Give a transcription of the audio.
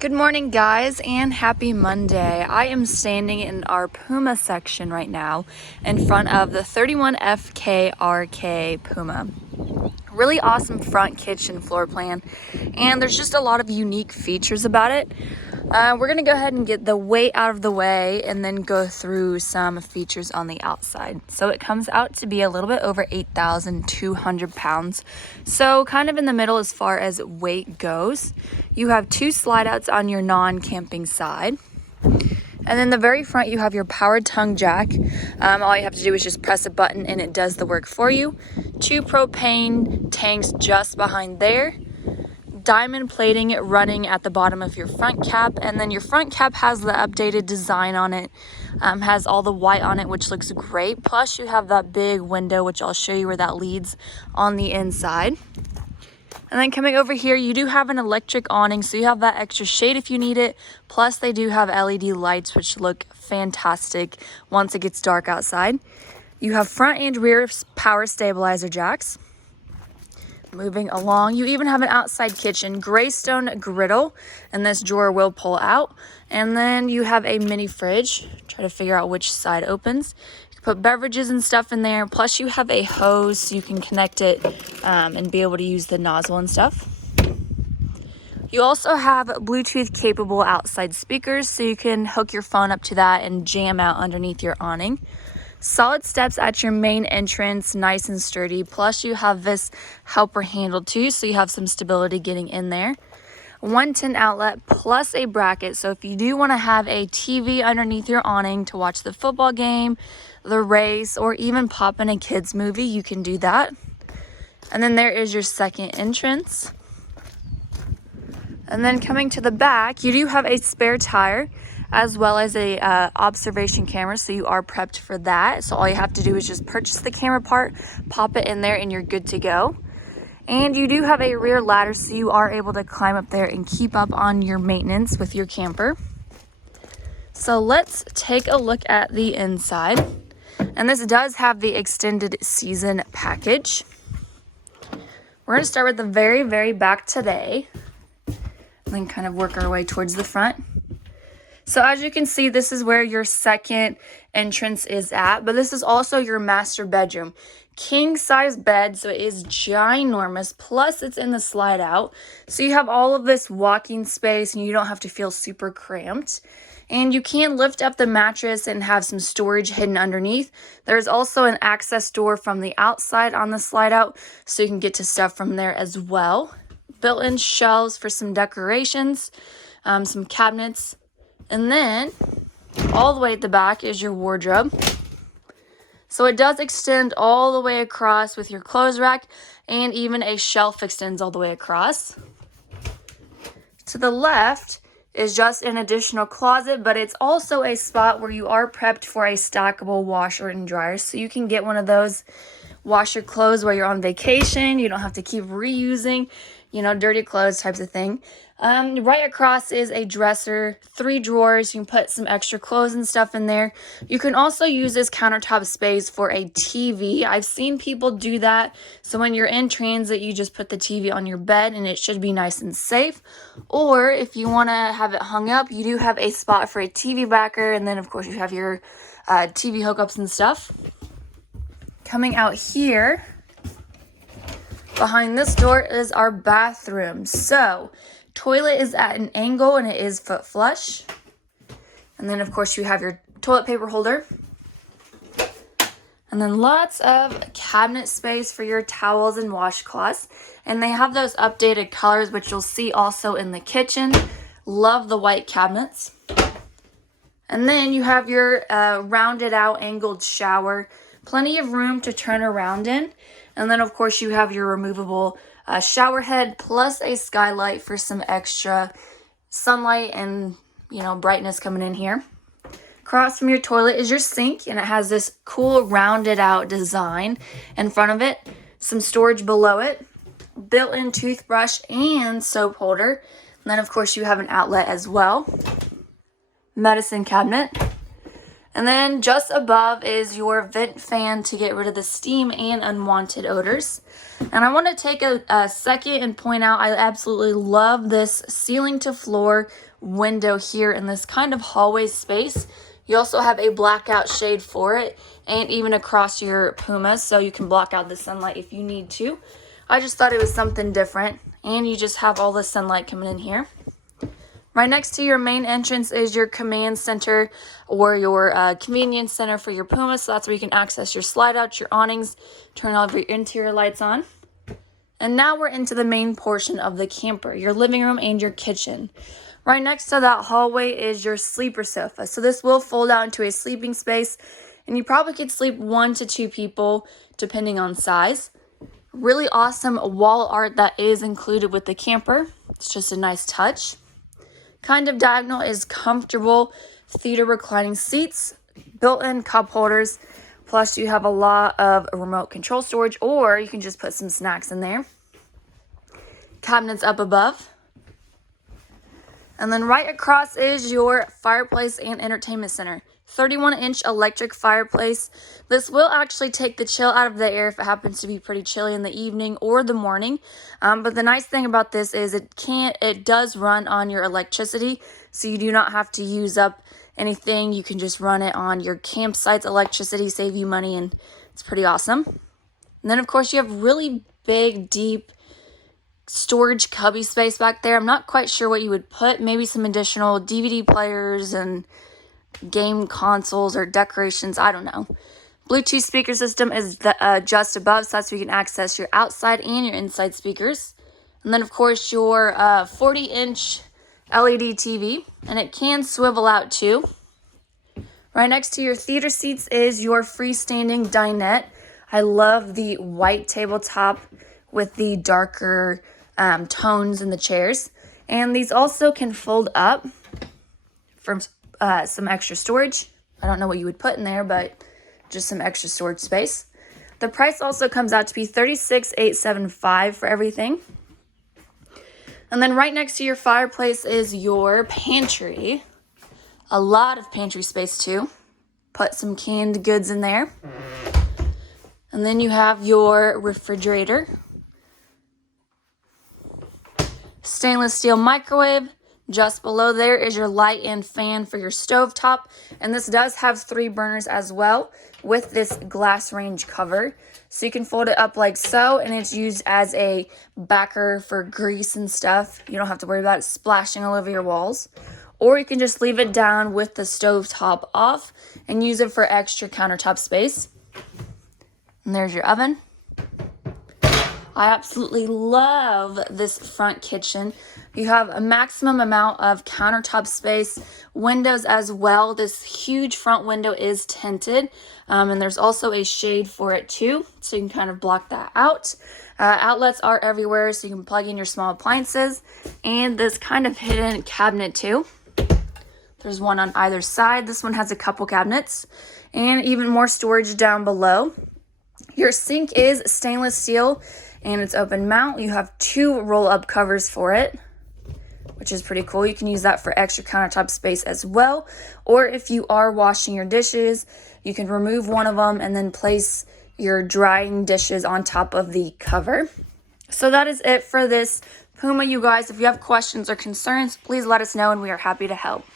Good morning, guys, and happy Monday. I am standing in our Puma section right now in front of the 31FKRK Puma. Really awesome front kitchen floor plan, and there's just a lot of unique features about it. We're going to go ahead and get the weight out of the way and then go through some features on the outside. So it comes out to be a little bit over 8,200 pounds. So kind of in the middle as far as weight goes. You have two slide outs on your non-camping side. And then the very front, you have your powered tongue jack. All you have to do is just press a button and it does the work for you. Two propane tanks just behind there. Diamond plating running at the bottom of your front cap, and then your front cap has the updated design on it, has all the white on it, which looks great. Plus you have that big window, which I'll show you where that leads on the inside. And then coming over here, you do have an electric awning, so you have that extra shade if you need it. Plus they do have LED lights, which look fantastic once it gets dark outside. You have front and rear power stabilizer jacks. Moving along, you even have an outside kitchen, Greystone Griddle, and this drawer will pull out. And then you have a mini fridge. Try to figure out which side opens. You can put beverages and stuff in there. Plus you have a hose so you can connect it and be able to use the nozzle and stuff. You also have Bluetooth capable outside speakers, so you can hook your phone up to that and jam out underneath your awning. Solid steps at your main entrance, nice and sturdy. Plus you have this helper handle too, so you have some stability getting in there. 110 outlet plus a bracket, so if you do want to have a TV underneath your awning to watch the football game, the race, or even pop in a kids movie, you can do that. And then there is your second entrance. And then coming to the back, you do have a spare tire as well as a observation camera, so you are prepped for that. So all you have to do is just purchase the camera part, pop it in there, and you're good to go. And you do have a rear ladder, so you are able to climb up there and keep up on your maintenance with your camper. So let's take a look at the inside. And this does have the extended season package. We're going to start with the very, very back today, and then kind of work our way towards the front. So as you can see, this is where your second entrance is at, but this is also your master bedroom. King size bed, so it is ginormous, plus it's in the slide out. So you have all of this walking space and you don't have to feel super cramped. And you can lift up the mattress and have some storage hidden underneath. There's also an access door from the outside on the slide out, so you can get to stuff from there as well. Built-in shelves for some decorations, some cabinets. And then all the way at the back is your wardrobe. So it does extend all the way across with your clothes rack, and even a shelf extends all the way across. To the left is just an additional closet, but it's also a spot where you are prepped for a stackable washer and dryer. So you can get one of those, wash your clothes while you're on vacation. You don't have to keep reusing, dirty clothes types of thing. Right across is a dresser, 3 drawers. You can put some extra clothes and stuff in there. You can also use this countertop space for a TV. I've seen people do that. So when you're in transit, you just put the TV on your bed and it should be nice and safe. Or if you want to have it hung up, you do have a spot for a TV backer. And then of course you have your TV hookups and stuff. Coming out here, behind this door is our bathroom. So toilet is at an angle and it is foot flush. And then of course you have your toilet paper holder. And then lots of cabinet space for your towels and washcloths. And they have those updated colors, which you'll see also in the kitchen. Love the white cabinets. And then you have your rounded out angled shower. Plenty of room to turn around in. And then of course you have your removable shower head plus a skylight for some extra sunlight and brightness coming in here. Across from your toilet is your sink, and it has this cool rounded out design in front of it. Some storage below it, built-in toothbrush and soap holder. And then of course you have an outlet as well. Medicine cabinet. And then just above is your vent fan to get rid of the steam and unwanted odors. And I want to take a second and point out I absolutely love this ceiling to floor window here in this kind of hallway space. You also have a blackout shade for it and even across your Pumas, so you can block out the sunlight if you need to. I just thought it was something different, and you just have all the sunlight coming in here. Right next to your main entrance is your command center or your convenience center for your Puma. So that's where you can access your slide outs, your awnings, turn all of your interior lights on. And now we're into the main portion of the camper, your living room and your kitchen. Right next to that hallway is your sleeper sofa. So this will fold out into a sleeping space, and you probably could sleep 1 to 2 people depending on size. Really awesome wall art that is included with the camper. It's just a nice touch. Kind of diagonal is comfortable theater reclining seats, built-in cup holders, plus you have a lot of remote control storage, or you can just put some snacks in there. Cabinets up above. And then right across is your fireplace and entertainment center. 31-inch electric fireplace. This will actually take the chill out of the air if it happens to be pretty chilly in the evening or the morning. But the nice thing about this is it does run on your electricity, so you do not have to use up anything. You can just run it on your campsite's electricity, save you money, and it's pretty awesome. And then of course you have really big, deep storage cubby space back there. I'm not quite sure what you would put. Maybe some additional DVD players and game consoles or decorations, I don't know. Bluetooth speaker system is just above, so that's where you can access your outside and your inside speakers. And then of course your 40-inch LED TV, and it can swivel out too. Right next to your theater seats is your freestanding dinette. I love the white tabletop with the darker tones in the chairs, and these also can fold up for some extra storage. I don't know what you would put in there, but just some extra storage space. The price also comes out to be $36,875 for everything. And then right next to your fireplace is your pantry. A lot of pantry space too. Put some canned goods in there. And then you have your refrigerator. Stainless steel microwave. Just below there is your light and fan for your stovetop. And this does have 3 burners as well with this glass range cover. So you can fold it up like so, and it's used as a backer for grease and stuff. You don't have to worry about it splashing all over your walls. Or you can just leave it down with the stovetop off and use it for extra countertop space. And there's your oven. I absolutely love this front kitchen. You have a maximum amount of countertop space, windows as well. This huge front window is tinted, and there's also a shade for it too, so you can kind of block that out. Outlets are everywhere, so you can plug in your small appliances, and this kind of hidden cabinet too. There's one on either side. This one has a couple cabinets, and even more storage down below. Your sink is stainless steel, and it's open mount. You have 2 roll-up covers for it, which is pretty cool. You can use that for extra countertop space as well. Or if you are washing your dishes, you can remove one of them and then place your drying dishes on top of the cover. So that is it for this Puma, you guys. If you have questions or concerns, please let us know and we are happy to help.